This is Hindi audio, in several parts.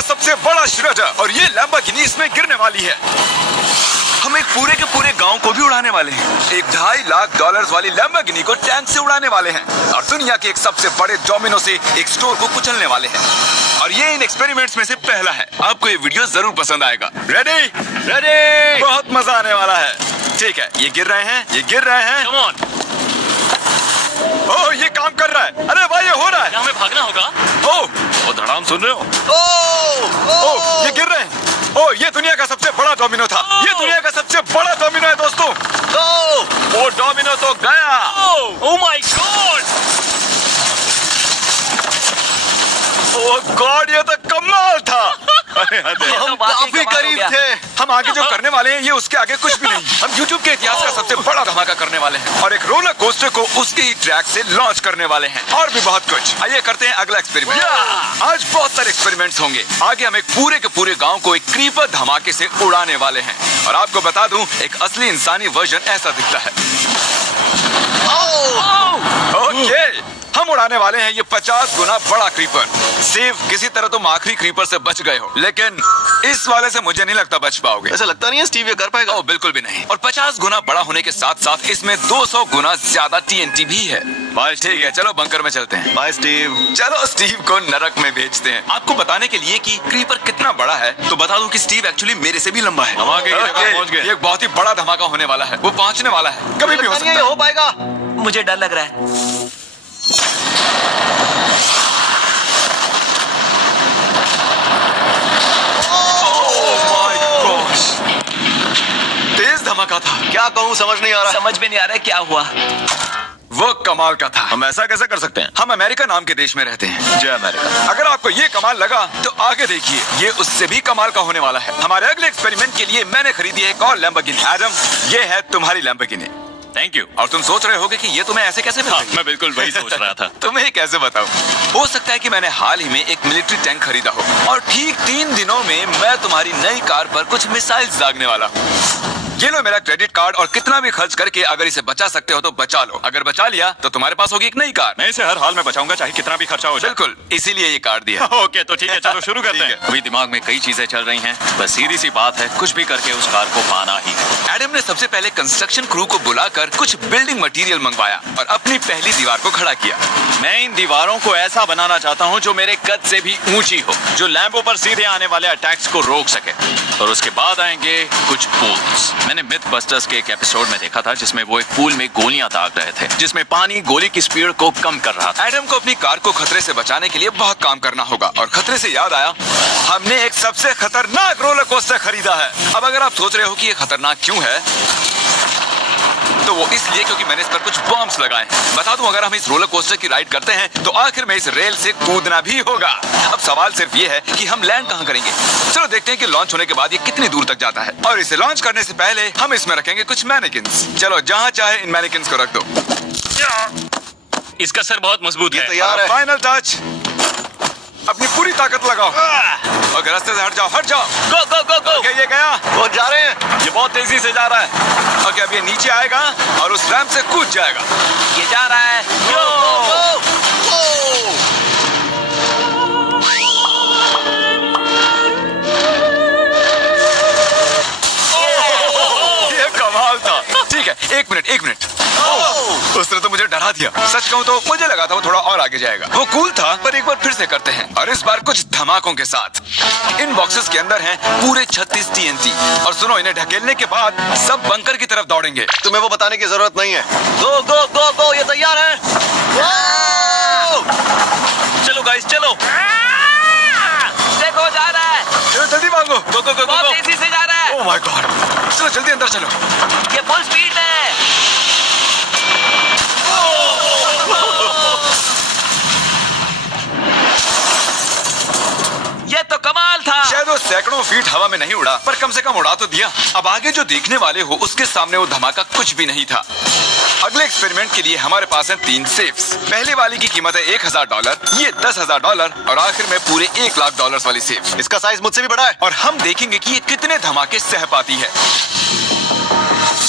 का सबसे बड़ा श्रेडर और ये लैम्बोर्गिनी इसमें गिरने वाली है। हम एक पूरे के पूरे गांव को भी उड़ाने वाले हैं। एक $2.5 लाख वाली लैम्बोर्गिनी को टैंक से उड़ाने वाले हैं और दुनिया के एक सबसे बड़े डोमिनो से एक स्टोर को कुचलने वाले हैं। और ये इन एक्सपेरिमेंट्स में से पहला है। आपको ये वीडियो जरूर पसंद आएगा। रेडी? रेडी? बहुत मजा आने वाला है। ठीक है, ये गिर रहे हैं, ये गिर रहे हैं। Come on. ओह, ये काम कर रहा है। अरे भाई, ये हो रहा है। क्या हमें भागना होगा? ओह, धड़ाम सुन रहे हो? ओह, ये गिर रहे हैं। ओह, ये दुनिया का सबसे बड़ा डोमिनो था। ये दुनिया का सबसे बड़ा डोमिनो है दोस्तों। वो डोमिनो तो गया। Oh my God! Oh God, ये तो कमाल था। हम काफी करीब थे। हम आगे जो करने वाले हैं ये उसके आगे कुछ भी नहीं। हम YouTube के इतिहास का सबसे बड़ा धमाका करने वाले हैं और एक रोलर कोस्टर को उसके ही ट्रैक से लॉन्च करने वाले हैं और भी बहुत कुछ। आइए करते हैं अगला एक्सपेरिमेंट। आज बहुत सारे एक्सपेरिमेंट्स होंगे। आगे हम एक पूरे के पूरे गांव को एक क्रीपर धमाके से उड़ाने वाले हैं और आपको बता दूं, एक असली इंसानी वर्जन ऐसा दिखता है। ओके, हम उड़ाने वाले हैं ये 50 गुना बड़ा क्रीपर। सिर्फ किसी तरह तुम आखिरी क्रीपर से बच गए हो, लेकिन इस वाले से मुझे नहीं लगता बच पाओगे। ऐसा लगता नहीं है स्टीव ये कर पाएगा। ओह, बिल्कुल भी नहीं। और 50 गुना बड़ा होने के साथ साथ इसमें 200 गुना ज्यादा TNT भी है। बाय ठीक है, चलो बंकर में चलते हैं। Bye Steve. चलो स्टीव को नरक में भेजते हैं। आपको बताने के लिए कि क्रीपर कितना बड़ा है तो बता दूं कि स्टीव एक्चुअली मेरे से भी लंबा है। हम आगे की जगह पहुंच गए। ये एक बहुत ही बड़ा धमाका होने वाला है। वो पहुंचने वाला है, कभी भी हो सकता है। हो पाएगा। मुझे डर लग रहा है। तेज धमाका था। क्या कहूँ समझ नहीं आ रहा। समझ में नहीं आ रहा है क्या हुआ। वो कमाल का था। हम ऐसा कैसे कर सकते हैं? हम अमेरिका नाम के देश में रहते हैं। जय अमेरिका। अगर आपको ये कमाल लगा तो आगे देखिए, ये उससे भी कमाल का होने वाला है। हमारे अगले एक्सपेरिमेंट के लिए मैंने खरीदी है एक और लैम्बोर्गिनी। एडम, ये है तुम्हारी लैम्बोर्गिनी। Thank you. और तुम सोच रहे होगे कि ये तुम्हें ऐसे कैसे मिल गई? मैं बिल्कुल वही सोच रहा था। तुम्हें कैसे बताऊं? हो सकता है कि मैंने हाल ही में एक मिलिट्री टैंक खरीदा हो और ठीक 3 दिनों में मैं तुम्हारी नई कार पर कुछ मिसाइल्स दागने वाला हूँ। ये लो मेरा क्रेडिट कार्ड और कितना भी खर्च करके अगर इसे बचा सकते हो तो बचा लो। अगर बचा लिया तो तुम्हारे पास होगी एक नई कार। मैं इसे हर हाल में बचाऊंगा, चाहे कितना भी खर्चा हो जाए। बिल्कुल, इसीलिए ये कार्ड दिया। ओके, तो ठीक है, चलो शुरू करते हैं। अभी दिमाग में कई चीजें चल रही हैं, बस सीधी सी बात है, कुछ भी करके उस कार को पाना ही है। एडम ने सबसे पहले कंस्ट्रक्शन क्रू को बुलाकर कुछ बिल्डिंग मटेरियल मंगवाया और अपनी पहली दीवार को खड़ा किया। मैं इन दीवारों को ऐसा बनाना चाहता हूँ जो मेरे कद से भी ऊंची हो, जो लैम्बो पर सीधे आने वाले अटैक्स को रोक सके। और उसके बाद आएंगे कुछ पूल्स। मैंने मिथ बस्टर्स के एक एपिसोड में देखा था जिसमें वो एक पूल में गोलियां दाग रहे थे, जिसमें पानी गोली की स्पीड को कम कर रहा था। एडम को अपनी कार को खतरे से बचाने के लिए बहुत काम करना होगा और खतरे से याद आया, हमने एक सबसे खतरनाक रोलर कोस्टर खरीदा है। अब अगर आप सोच रहे हो कि ये खतरनाक क्यों है, तो वो इसलिए क्योंकि मैंने इस पर कुछ बॉम्ब्स लगाए हैं। बता दूं, अगर हम इस रोलर कोस्टर की राइड करते हैं तो आखिर में इस रेल से कूदना भी होगा। अब सवाल सिर्फ ये है कि हम लैंड कहां करेंगे। चलो देखते हैं कि लॉन्च होने के बाद ये कितनी दूर तक जाता है। और इसे लॉन्च करने से पहले हम इसमें रखेंगे कुछ मैनिकिन्स। चलो जहां चाहे इन मैनिकिन्स को रख दो। इसका सर बहुत मजबूत है। तैयार है। फाइनल टच, अपनी पूरी ताकत लगाओ। ओके, रास्ते से हट जाओ, हट जाओ। गो गो गो गो। ओके, ये गया। वो जा रहे हैं। ये बहुत तेजी से जा रहा है। ओके, अब ये नीचे आएगा और उस रैंप से कूद जाएगा। ये जा रहा है। ये कमाल था। ठीक है, एक मिनट। उसने तो मुझे डरा दिया। सच कहूँ तो मुझे लगा था वो थोड़ा और आगे जाएगा। वो कूल था, पर एक बार फिर से करते हैं और इस बार कुछ धमाकों के साथ। इन बॉक्सेस के अंदर हैं पूरे 36 TNT और सुनो, इन्हें ढकेलने के बाद सब बंकर की तरफ दौड़ेंगे। तुम्हें वो बताने की जरूरत नहीं है। गो गो गो गो, ये तैयार है। चलो गाइस, चलो। देखो, जा रहा है। चलो जल्दी भागो। गो गो गो बहुत गो। तेजी से जा रहा है। ओह माय गॉड, चलो जल्दी अंदर चलो। ये फुल स्पीड है। ये तो कमाल था। शायद वो सैकड़ों फीट हवा में नहीं उड़ा, पर कम से कम उड़ा तो दिया। अब आगे जो देखने वाले हो उसके सामने वो धमाका कुछ भी नहीं था। अगले एक्सपेरिमेंट के लिए हमारे पास हैं 3 सेफ्स। पहले वाली की कीमत है $1000, ये $10,000 और आखिर में पूरे $1 लाख वाली सेफ। इसका साइज मुझसे भी बड़ा है। और हम देखेंगे कि ये कितने धमाके सह पाती है।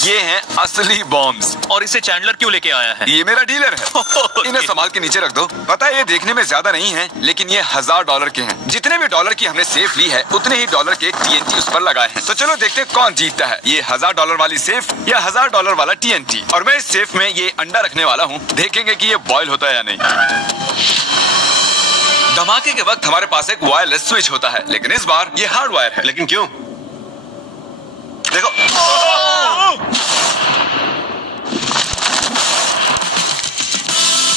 ये हैं असली बॉम्ब्स। और इसे चैंडलर क्यों लेके आया है? ये मेरा डीलर है। इन्हें संभाल के नीचे रख दो। पता है ये देखने में ज्यादा नहीं है, लेकिन ये $1000 के हैं। जितने भी डॉलर की हमने सेफ ली है, उतने ही डॉलर के TNT उस पर लगाए हैं। तो चलो देखते हैं कौन जीतता है, ये $1000 वाली सेफ या $1000 वाला TNT। और मैं इस सेफ में ये अंडा रखने वाला हूँ, देखेंगे कि ये बॉयल होता है या नहीं। धमाके के वक्त हमारे पास एक वायरलेस स्विच होता है, लेकिन इस बार ये हार्ड वायर है। लेकिन क्यों? देखो,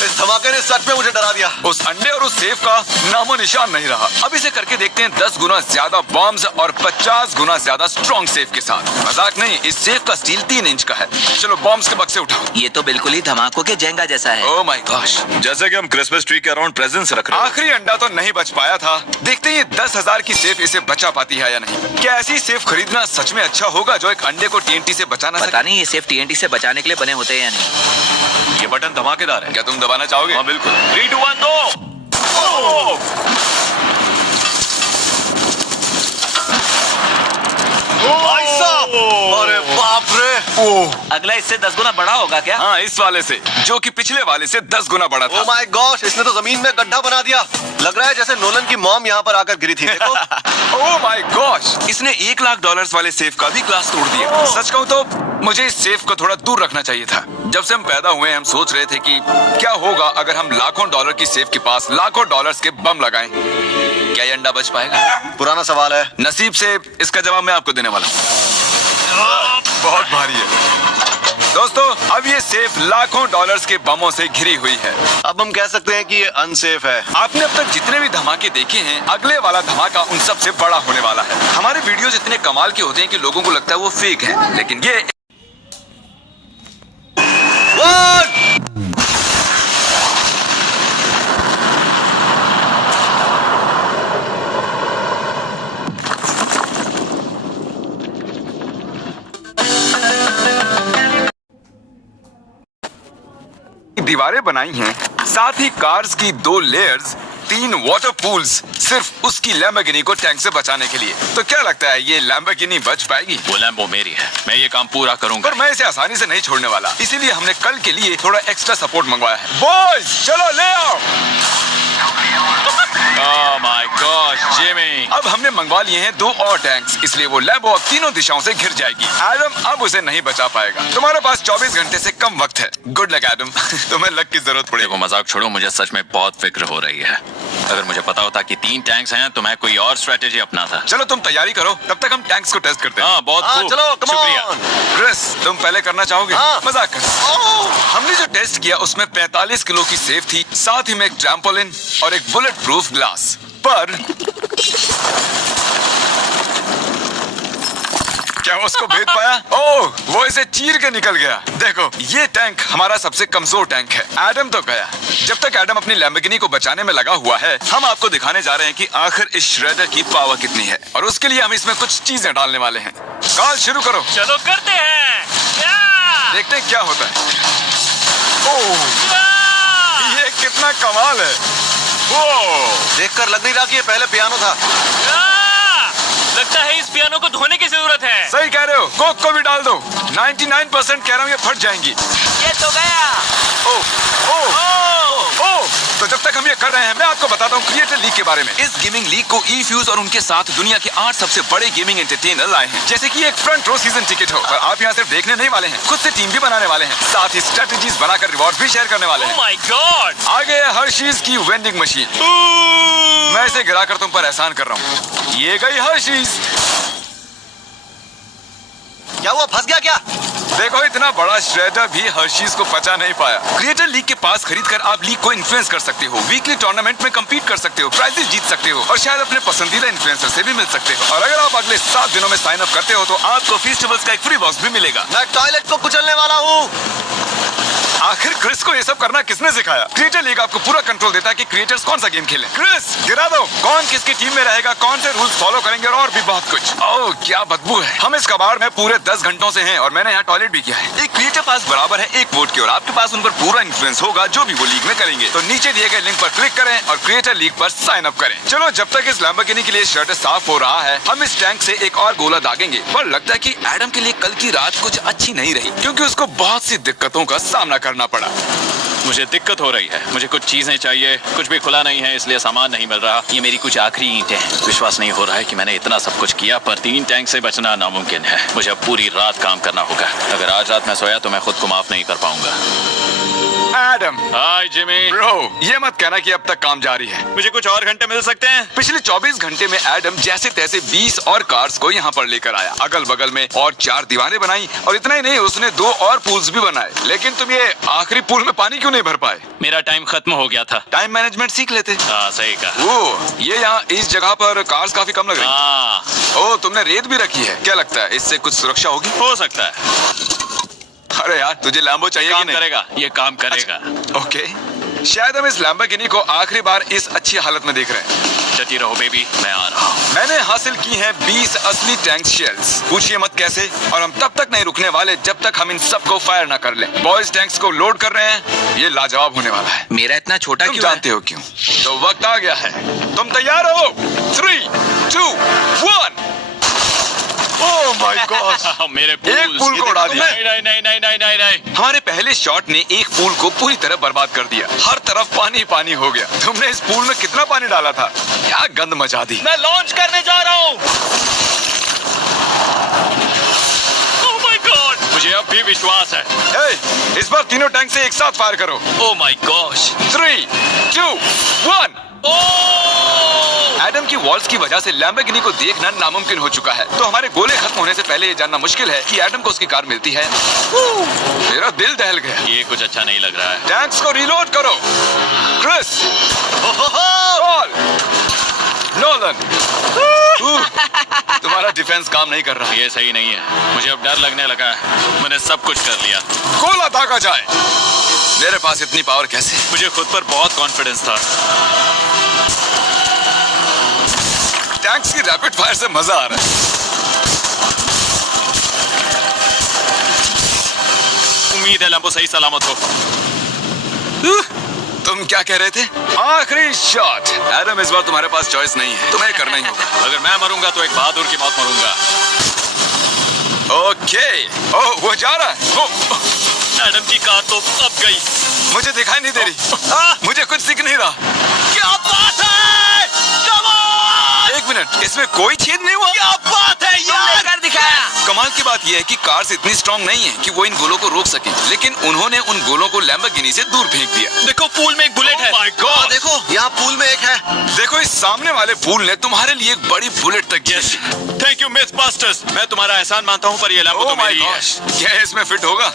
इस धमाके ने सच में मुझे डरा दिया। उस अंडे और उस सेफ का नामो निशान नहीं रहा। अब इसे करके देखते हैं 10 गुना ज्यादा बॉम्ब्स और 50 गुना ज्यादा स्ट्रॉन्ग सेफ के साथ। मजाक नहीं, इस सेफ का स्टील 3 इंच का है। चलो बॉम्ब्स के बक्से उठाओ। ये तो बिल्कुल ही धमाकों के जेंगा जैसा है। ओह माय गॉश, जैसे कि हम क्रिसमस ट्री के अराउंड प्रेजेंट्स रख रहे हैं। आखिरी अंडा तो नहीं बच पाया था। देखते हैं ये 10,000 की सेफ इसे बचा पाती है या नहीं। क्या ऐसी सेफ खरीदना सच में अच्छा होगा जो एक अंडे को TNT से बचा ना पता सके? नहीं ये सेफ TNT से बचाने के लिए बने होते हैं या नहीं। ये बटन धमाकेदार है। क्या तुम दबाना चाहोगे? हाँ बिल्कुल। 3, 2, 1 दो। भाई साहब, अरे बाप रे। ओह अगला इससे 10 गुना बड़ा होगा क्या? हाँ, इस वाले से, जो कि पिछले वाले से 10 गुना बड़ा था। ओह माय गॉश, इसने तो जमीन में गड्ढा बना दिया। लग रहा है जैसे नोलन की मॉम यहाँ पर आकर गिरी थी। देखो। ओह माय गॉश, इसने $1,00,000 वाले सेफ का भी ग्लास तोड़ दिया। सच कहूँ तो मुझे इस सेफ को थोड़ा दूर रखना चाहिए था। जब से हम पैदा हुए हम सोच रहे थे कि क्या होगा अगर हम लाखों डॉलर की सेफ के पास लाखों डॉलर्स के बम लगाएं। क्या ये अंडा बच पाएगा? पुराना सवाल है। नसीब से इसका जवाब मैं आपको देने वाला हूँ। बहुत भारी है। दोस्तों, अब ये सेफ लाखों डॉलर्स के बमों से घिरी हुई है। अब हम कह सकते हैं कि ये अनसेफ है। आपने अब तक जितने भी धमाके देखे हैं, अगले वाला धमाका उन सब से बड़ा होने वाला है। हमारे वीडियोस इतने कमाल के होते हैं कि लोगों को लगता है वो फेक है, लेकिन ये दीवारें बनाई हैं, साथ ही कार्स की 2 लेयर्स, 3 वाटर पूल्स, सिर्फ उसकी लैम्बोर्गिनी को टैंक से बचाने के लिए। तो क्या लगता है ये लैम्बोर्गिनी बच पाएगी? वो लैम्बो मेरी है, मैं ये काम पूरा करूंगा। पर मैं इसे आसानी से नहीं छोड़ने वाला, इसीलिए हमने कल के लिए थोड़ा एक्स्ट्रा सपोर्ट मंगवाया है। बॉयज चलो ले आओ। Oh my gosh, Jimmy. अब हमने मंगवा लिए हैं 2 और टैंक्स, इसलिए वो लैम्बो अब तीनों दिशाओं से घिर जाएगी। एडम अब उसे नहीं बचा पाएगा। तुम्हारे पास 24 घंटे से कम वक्त है। Good luck Adam. तुम्हें लक की जरूरत पड़ेगी। देखो मजाक छोड़ो, मुझे सच में बहुत फिक्र हो रही है। अगर मुझे पता होता कि 3 टैंक्स हैं तो मैं कोई और स्ट्रेटेजी अपनाता। चलो तुम तैयारी करो, तब तक हम टैंक्स को टेस्ट करते हैं। हाँ बहुत हाँ, खूब। चलो, come on। शुक्रिया। क्रिस, तुम पहले करना चाहोगे? हाँ। मजाक कर। हमने जो टेस्ट किया उसमें 45 किलो की सेफ थी, साथ ही में एक ट्रैम्पोलिन और एक बुलेट प्रूफ ग्लास। पर क्या वो उसको भेद पाया? ओह, वो इसे चीर के निकल गया। देखो, ये टैंक हमारा सबसे कमजोर टैंक है। एडम तो गया। जब तक एडम अपनी लैम्बोर्गिनी को बचाने में लगा हुआ है, हम आपको दिखाने जा रहे हैं कि आखिर इस श्रेडर की पावर कितनी है, और उसके लिए हम इसमें कुछ चीजें डालने वाले हैं। कॉल शुरू करो। चलो करते हैं। देखते हैं क्या होता है। ओह, ये कितना कमाल है। देखकर लग नहीं रहा कि ये पहले पियानो था। लगता है इस पियानो को धोने की जरूरत है। सही कह रहे हो, कोक को भी डाल दो। 99% कह रहा हूँ ये फट जाएंगी। ये तो गया। ओह ओह ओह, तो जब तक हम ये कर रहे हैं, मैं आपको बताता हूँ क्रिएटर लीग के बारे में। इस गेमिंग लीग को E-Fuse और उनके साथ दुनिया के 8 सबसे बड़े गेमिंग एंटरटेनर लाए हैं। जैसे कि एक फ्रंट रो सीजन टिकट हो, और आप यहाँ सिर्फ देखने नहीं वाले हैं, खुद से टीम भी बनाने वाले हैं, साथ ही स्ट्रेटेजीज बनाकर रिवॉर्ड भी शेयर करने वाले ओह हैं। My God. आगे है हर्शीज की वेंडिंग मशीन। मैं इसे गिराकर तुम पर एहसान कर रहा हूँ। ये गई हर्शीज। क्या हुआ, फंस गया क्या? देखो, इतना बड़ा श्रेडर भी हर्शीज को पचा नहीं पाया। क्रिएटर लीग के पास खरीद कर आप लीग को इन्फ्लुएंस कर सकते हो, वीकली टूर्नामेंट में compete कर सकते हो, प्राइजेस जीत सकते हो, और शायद अपने पसंदीदा इन्फ्लुएंसर से भी मिल सकते हो। और अगर आप अगले 7 दिनों में साइन अप करते हो तो आपको फेस्टिवल्स का एक फ्री बॉक्स भी मिलेगा। मैं टॉयलेट को कुचलने वाला हूँ। आखिर क्रिस को ये सब करना किसने सिखाया? क्रिएटर लीग आपको पूरा कंट्रोल देता है कि क्रिएटर्स कौन सा गेम खेलें। क्रिस गिरा दो, कौन किसकी टीम में रहेगा, कौन से रूल्स फॉलो करेंगे और भी बहुत कुछ। ओह क्या बदबू है। हम इस कबाड़ में पूरे 10 घंटों से हैं और मैंने यहाँ टॉयलेट भी किया है। एक क्रिएटर पास बराबर है एक वोट के और आपके पास उन पर पूरा इन्फ्लुएंस होगा जो भी वो लीग में करेंगे। तो नीचे दिए गए लिंक पर क्लिक करें और क्रिएटर लीग पर साइन अप करें। चलो जब तक इस लैम्बोर्गिनी के लिए शर्ट साफ हो रहा है हम इस टैंक से एक और गोला दागेंगे। पर लगता है कि एडम के लिए कल की रात कुछ अच्छी नहीं रही क्योंकि उसको बहुत सी दिक्कतों का सामना करना पड़ा। मुझे दिक्कत हो रही है, मुझे कुछ चीजें चाहिए, कुछ भी खुला नहीं है इसलिए सामान नहीं मिल रहा। ये मेरी कुछ आखिरी ईंटें हैं। विश्वास नहीं हो रहा है कि मैंने इतना सब कुछ किया पर 3 टैंक से बचना नामुमकिन है। मुझे अब पूरी रात काम करना होगा। अगर आज रात मैं सोया तो मैं खुद को माफ नहीं कर पाऊंगा। एडम हाय जिमी। ब्रो ये मत कहना कि अब तक काम जारी है। मुझे कुछ और घंटे मिल सकते हैं? पिछले 24 घंटे में एडम जैसे तैसे 20 और कार्स को यहाँ पर लेकर आया। अगल बगल में और 4 दीवारें बनाई और इतना ही नहीं उसने 2 और पूल्स भी बनाए। लेकिन तुम ये आखिरी पूल में पानी क्यों नहीं भर पाए? मेरा टाइम खत्म हो गया था। टाइम मैनेजमेंट सीख लेते। हाँ सही कहा। वो ये यहाँ इस जगह पर कार्स काफी कम लग रही हैं। हाँ ओह तुमने रेत भी रखी है। क्या लगता है इससे कुछ सुरक्षा होगी? हो सकता है। अरे यार तुझे लैम्बो चाहिए कि काम नहीं? करेगा, ये काम करेगा। ओके शायद हम इस लैम्बोर्गिनी को आखिरी बार इस अच्छी हालत में देख रहे हैं। डटी रहो बेबी, मैं आ रहा हूँ। मैंने हासिल की हैं 20 असली टैंक शेल्स। पूछिए मत कैसे और हम तब तक नहीं रुकने वाले जब तक हम इन सबको फायर ना कर लें। बॉयज टैंक्स को लोड कर रहे हैं। ये लाजवाब होने वाला है। मेरा इतना छोटा तुम क्यों जानते हो क्यों? तो वक्त आ गया है। तुम तैयार हो? 3, 2, 1 ओह माय गॉड मेरे एक पूल को उड़ा दिया। नहीं नहीं नहीं नहीं नहीं नहीं। हमारे पहले शॉट ने एक पूल को पूरी तरह बर्बाद कर दिया। हर तरफ पानी पानी हो गया। तुमने इस पूल में कितना पानी डाला था? क्या गंद मचा दी। मैं लॉन्च करने जा रहा हूँ। Oh my God. मुझे अब भी विश्वास है। हे, इस बार तीनों टैंक से एक साथ फायर करो। Oh my gosh. 3, 2, 1 एडम की वॉल्स की वजह से लैम्बोर्गिनी को देखना नामुमकिन हो चुका है। तो हमारे गोले खत्म होने से पहले ये जानना मुश्किल है कि एडम को उसकी कार मिलती है। मेरा दिल दहल गया। ये कुछ अच्छा नहीं लग रहा है। टैंक्स को रीलोड करो। Chris, Paul, Nolan. तुम्हारा डिफेंस काम नहीं कर रहा। ये सही नहीं है। मुझे अब डर लगने लगा है। मैंने सब कुछ कर लिया। गोला दागा जाए। मेरे पास इतनी पावर कैसे? मुझे खुद पर बहुत कॉन्फिडेंस था। टैंक्स की रैपिड फायर से मजा आ रहा है। उम्मीद है लंबो सही सलामत हो। तुम क्या कह रहे थे? आखिरी शॉट। एडम इस बार तुम्हारे पास चॉइस नहीं है, तुम्हें करना ही होगा। अगर मैं मरूंगा तो एक बहादुर की मौत मरूंगा। ओके ओह वो जा रहा है। एडम की कार तो अब गई। मुझे दिखाई नहीं दे रही। मुझे कुछ दिख नहीं रहा। क्या बात है? Come on! एक मिनट, इसमें कोई छेद नहीं हुआ। क्या बात है यार? कर दिखाया। कमाल की बात यह है कि कार्स इतनी स्ट्रांग नहीं है कि वो इन गोलों को रोक सके, लेकिन उन्होंने उन गोलों को लैम्बोर्गिनी से दूर फेंक दिया। देखो पूल में एक बुलेट है। माय गॉड देखो यहाँ पूल में एक है। देखो इस सामने वाले पूल ने तुम्हारे लिए एक बड़ी बुलेट तक Yes. Thank you, Mythbusters. मैं तुम्हारा एहसान मानता हूँ पर ये लैम्बो तो मेरी है। क्या इसमें फिट होगा?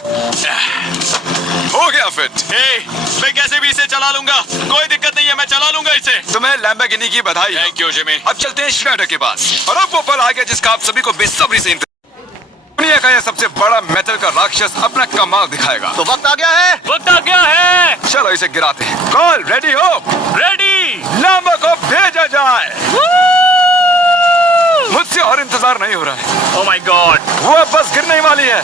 हो गया फिट। Hey, मैं कैसे भी इसे चला लूंगा। कोई दिक्कत नहीं है, मैं चला लूंगा इसे। तुम्हें लैम्बोर्गिनी की बधाई। Thank you, Jimmy. अब चलते हैं श्रेडर के पास और अब वो पल आ गया जिसका आप सभी को बेसब्री से दुनिया का यह सबसे बड़ा मेटल का राक्षस अपना कमाल दिखाएगा। तो वक्त आ गया है। वक्त आ गया है। चलो इसे गिराते हैं। कॉल रेडी हो? रेडी। लैम्बो को भेजा जाए। मुझसे और इंतजार नहीं हो रहा है। Oh my God. वो अब बस गिरने ही वाली है।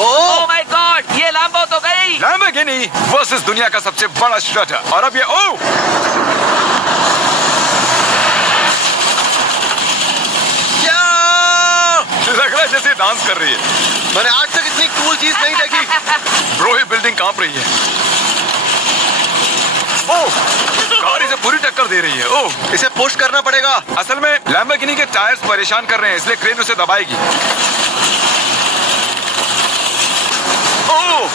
ओह माय गॉड, ये लैम्बो तो गई। लैम्बोर्गिनी वर्सेस दुनिया का सबसे बड़ा श्रेडर। और अब ये लग रहा है जैसे डांस कर रही है। मैंने आज तक इतनी कूल चीज नहीं देखी। ब्रो ये बिल्डिंग कांप रही है। ओह कार इसे पूरी टक्कर दे रही है। ओह इसे पुश करना पड़ेगा। असल में लैम्बोर्गिनी के टायर्स परेशान कर रहे हैं इसलिए क्रेन उसे दबाएगी। ओह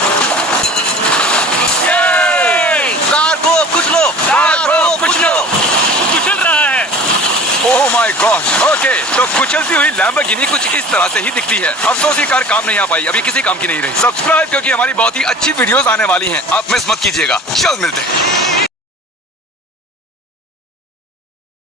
कार को कुछ लो। कार को कुछ लो। कुचल रहा है। Oh my God. ओके तो कुचलती हुई लैम्बोर्गिनी कुछ इस तरह से ही दिखती है। अफसोस ये कार काम नहीं आ पाई, अभी किसी काम की नहीं रही। सब्सक्राइब क्योंकि हमारी बहुत ही अच्छी वीडियोस आने वाली हैं, आप मिस मत कीजिएगा। जल्द मिलते हैं।